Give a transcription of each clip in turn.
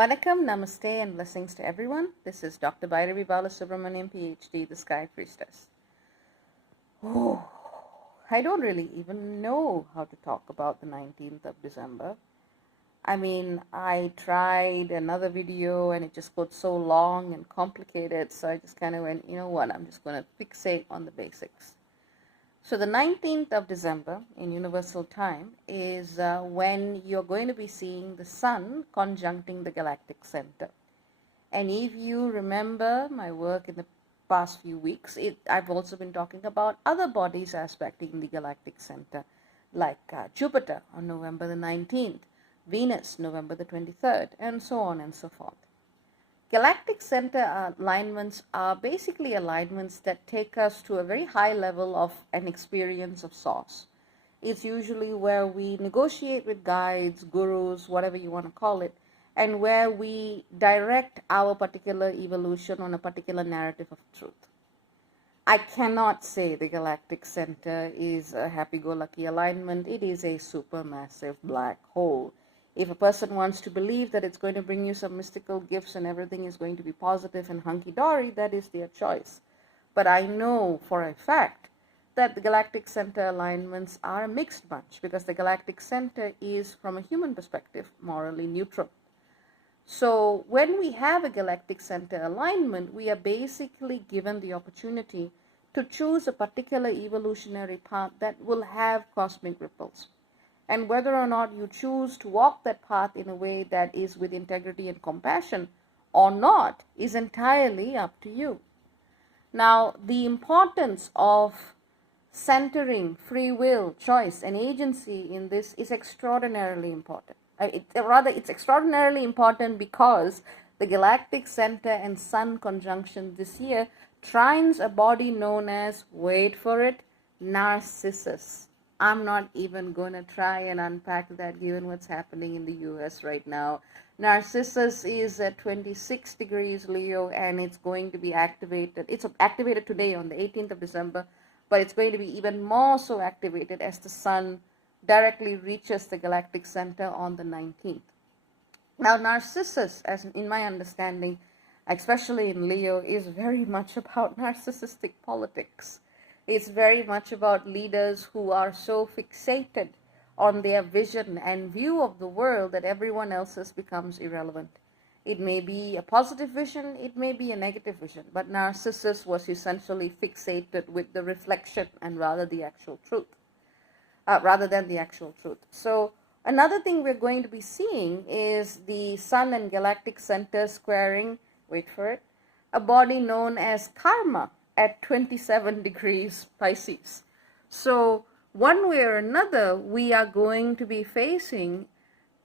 Vanakkam, Namaste, and blessings to everyone. This is Dr. Bhairavi Balasubramaniam, PhD, the Sky Priestess. Oh, I don't really even know how to talk about the 19th of December. I mean, I tried another video and it just got so long and complicated, so I just kind of went, you know what, I'm just going to fixate on the basics. So the 19th of December in universal time is when you're going to be seeing the Sun conjuncting the galactic center. And if you remember my work in the past few weeks, I've also been talking about other bodies aspecting the galactic center, like Jupiter on November the 19th, Venus November the 23rd, and so on and so forth. Galactic center alignments are basically alignments that take us to a very high level of an experience of source. It's usually where we negotiate with guides, gurus, whatever you want to call it, and where we direct our particular evolution on a particular narrative of truth. I cannot say the galactic center is a happy-go-lucky alignment. It is a supermassive black hole. If a person wants to believe that it's going to bring you some mystical gifts and everything is going to be positive and hunky-dory, that is their choice. But I know for a fact that the galactic center alignments are a mixed bunch, because the galactic center is, from a human perspective, morally neutral. So when we have a galactic center alignment, we are basically given the opportunity to choose a particular evolutionary path that will have cosmic ripples. And whether or not you choose to walk that path in a way that is with integrity and compassion or not is entirely up to you. Now, the importance of centering free will, choice, and agency in this is extraordinarily important. It's extraordinarily important because the galactic center and Sun conjunction this year trines a body known as, wait for it, Narcissus. I'm not even going to try and unpack that given what's happening in the US right now. Narcissus is at 26 degrees Leo, and it's going to be activated. It's activated today on the 18th of December, but it's going to be even more so activated as the Sun directly reaches the galactic center on the 19th. Now, Narcissus, as in my understanding, especially in Leo, is very much about narcissistic politics. It's very much about leaders who are so fixated on their vision and view of the world that everyone else's becomes irrelevant. It may be a positive vision, it may be a negative vision, but Narcissus was essentially fixated with the reflection and rather than the actual truth. So another thing we're going to be seeing is the Sun and Galactic Center squaring, wait for it, a body known as Karma at 27 degrees Pisces. So one way or another, we are going to be facing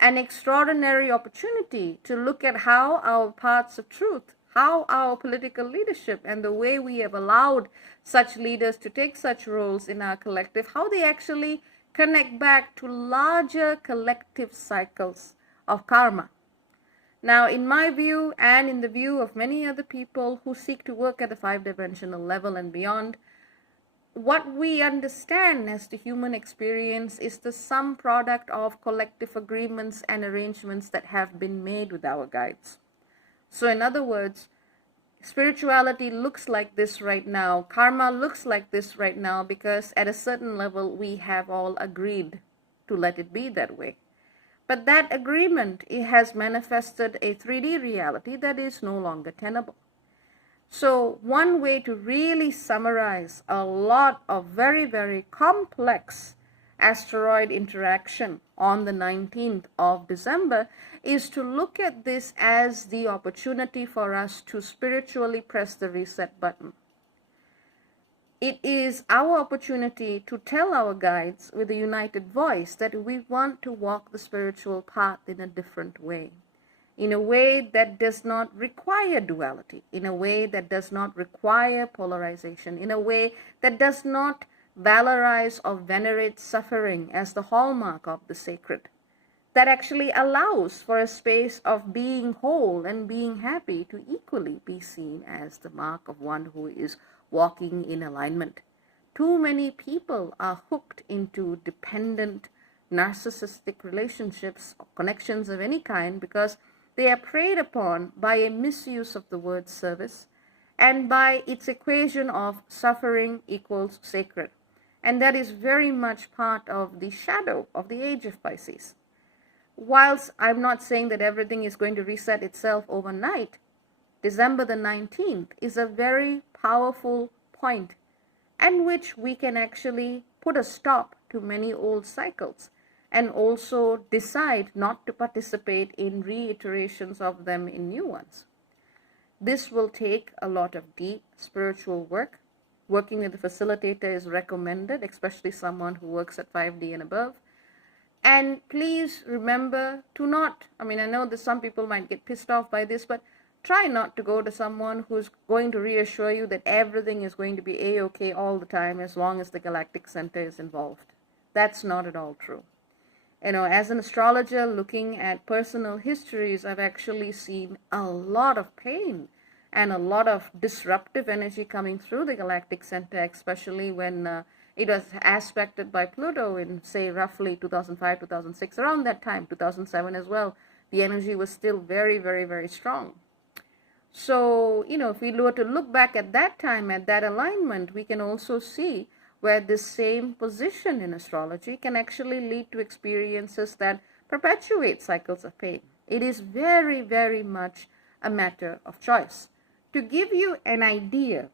an extraordinary opportunity to look at how our paths of truth, how our political leadership and the way we have allowed such leaders to take such roles in our collective, how they actually connect back to larger collective cycles of karma. Now, in my view, and in the view of many other people who seek to work at the five-dimensional level and beyond, what we understand as the human experience is the sum product of collective agreements and arrangements that have been made with our guides. So in other words, spirituality looks like this right now, karma looks like this right now, because at a certain level we have all agreed to let it be that way. But that agreement, it has manifested a 3D reality that is no longer tenable. So one way to really summarize a lot of very, very complex asteroid interaction on the 19th of December is to look at this as the opportunity for us to spiritually press the reset button. It is our opportunity to tell our guides with a united voice that we want to walk the spiritual path in a different way, in a way that does not require duality, in a way that does not require polarization, in a way that does not valorize or venerate suffering as the hallmark of the sacred, that actually allows for a space of being whole and being happy to equally be seen as the mark of one who is walking in alignment. Too many people are hooked into dependent, narcissistic relationships or connections of any kind because they are preyed upon by a misuse of the word service and by its equation of suffering equals sacred. And that is very much part of the shadow of the age of Pisces. Whilst I'm not saying that everything is going to reset itself overnight, December the 19th is a very powerful point in which we can actually put a stop to many old cycles and also decide not to participate in reiterations of them in new ones. This will take a lot of deep spiritual work. Working with a facilitator is recommended, especially someone who works at 5D and above. And please remember to not, I know that some people might get pissed off by this, but try not to go to someone who's going to reassure you that everything is going to be A-okay all the time as long as the Galactic Center is involved. That's not at all true. As an astrologer looking at personal histories, I've actually seen a lot of pain and a lot of disruptive energy coming through the Galactic Center, especially when it was aspected by Pluto in, say, roughly 2005, 2006, around that time, 2007 as well. The energy was still very, very, very strong. So, if we were to look back at that time, at that alignment, we can also see where this same position in astrology can actually lead to experiences that perpetuate cycles of pain. It is very, very much a matter of choice. To give you an idea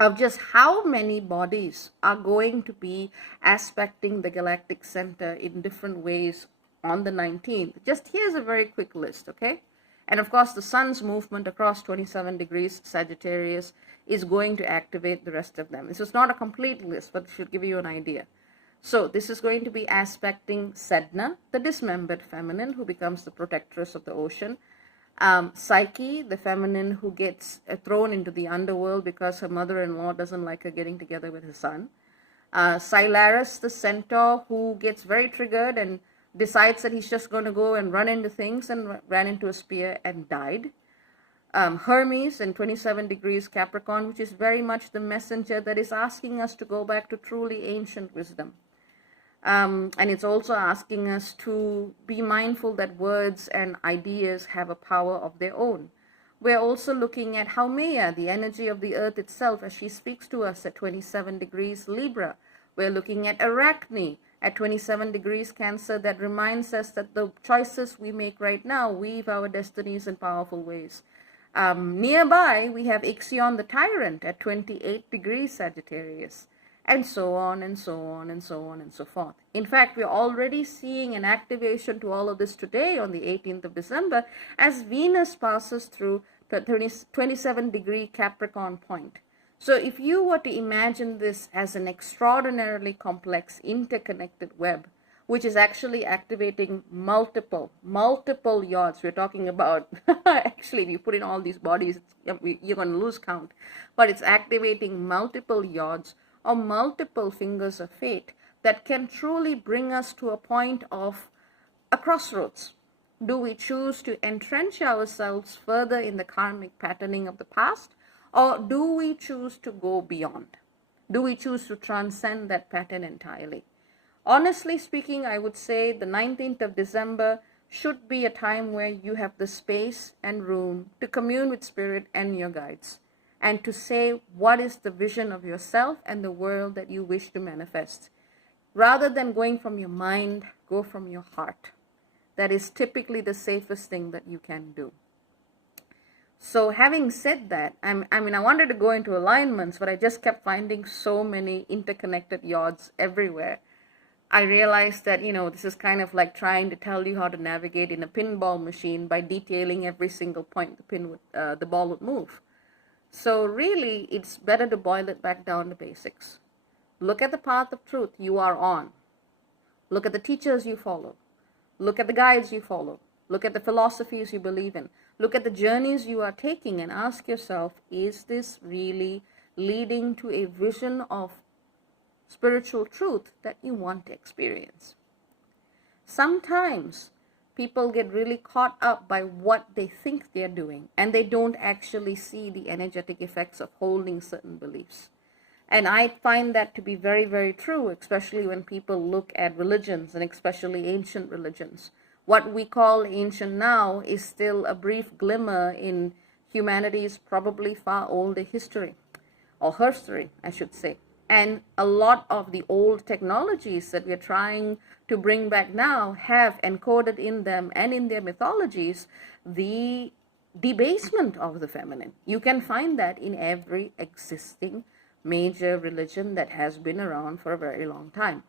of just how many bodies are going to be aspecting the Galactic Center in different ways on the 19th, just here's a very quick list, okay? And of course, the sun's movement across 27 degrees Sagittarius is going to activate the rest of them. This is not a complete list, but it should give you an idea. So this is going to be aspecting Sedna, the dismembered feminine who becomes the protectress of the ocean. Psyche, the feminine who gets thrown into the underworld because her mother-in-law doesn't like her getting together with her son. Silaris, the centaur who gets very triggered and decides that he's just going to go and run into things and ran into a spear and died. Hermes in 27 degrees Capricorn, which is very much the messenger that is asking us to go back to truly ancient wisdom. And it's also asking us to be mindful that words and ideas have a power of their own. We're also looking at Haumea, the energy of the earth itself, as she speaks to us at 27 degrees Libra. We're looking at Arachne at 27 degrees Cancer, that reminds us that the choices we make right now weave our destinies in powerful ways. Nearby, we have Ixion the Tyrant at 28 degrees Sagittarius, and so on and so on and so on and so forth. In fact, we're already seeing an activation to all of this today on the 18th of December as Venus passes through the 27 degree Capricorn point. So if you were to imagine this as an extraordinarily complex interconnected web, which is actually activating multiple yods. We're talking about, actually, if you put in all these bodies, you're going to lose count. But it's activating multiple yods or multiple fingers of fate that can truly bring us to a point of a crossroads. Do we choose to entrench ourselves further in the karmic patterning of the past, or do we choose to go beyond? Do we choose to transcend that pattern entirely? Honestly speaking, I would say the 19th of December should be a time where you have the space and room to commune with spirit and your guides, and to say what is the vision of yourself and the world that you wish to manifest. Rather than going from your mind, go from your heart. That is typically the safest thing that you can do. So having said that, I wanted to go into alignments, but I just kept finding so many interconnected yods everywhere. I realized that, this is kind of like trying to tell you how to navigate in a pinball machine by detailing every single point the ball would move. So really, it's better to boil it back down to basics. Look at the path of truth you are on. Look at the teachers you follow. Look at the guides you follow. Look at the philosophies you believe in. Look at the journeys you are taking and ask yourself, is this really leading to a vision of spiritual truth that you want to experience? Sometimes people get really caught up by what they think they're doing, and they don't actually see the energetic effects of holding certain beliefs. And I find that to be very, very true, especially when people look at religions, and especially ancient religions, What we call ancient now is still a brief glimmer in humanity's probably far older history, or herstory, I should say. And a lot of the old technologies that we're trying to bring back now have encoded in them and in their mythologies the debasement of the feminine. You can find that in every existing major religion that has been around for a very long time.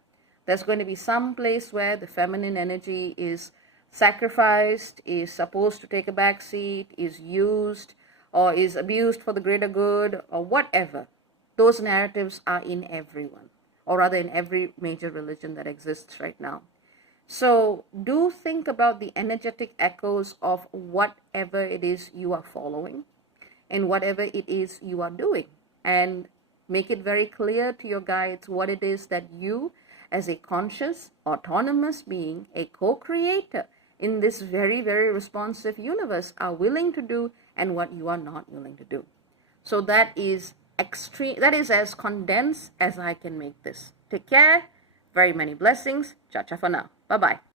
There's going to be some place where the feminine energy is sacrificed, is supposed to take a back seat, is used, or is abused for the greater good, or whatever. Those narratives are in everyone, or rather in every major religion that exists right now. So do think about the energetic echoes of whatever it is you are following and whatever it is you are doing, and make it very clear to your guides what it is that you, as a conscious, autonomous being, a co-creator in this very, very responsive universe, are willing to do and what you are not willing to do. So that is extreme. That is as condensed as I can make this. Take care. Very many blessings. Cha cha for now. Bye bye.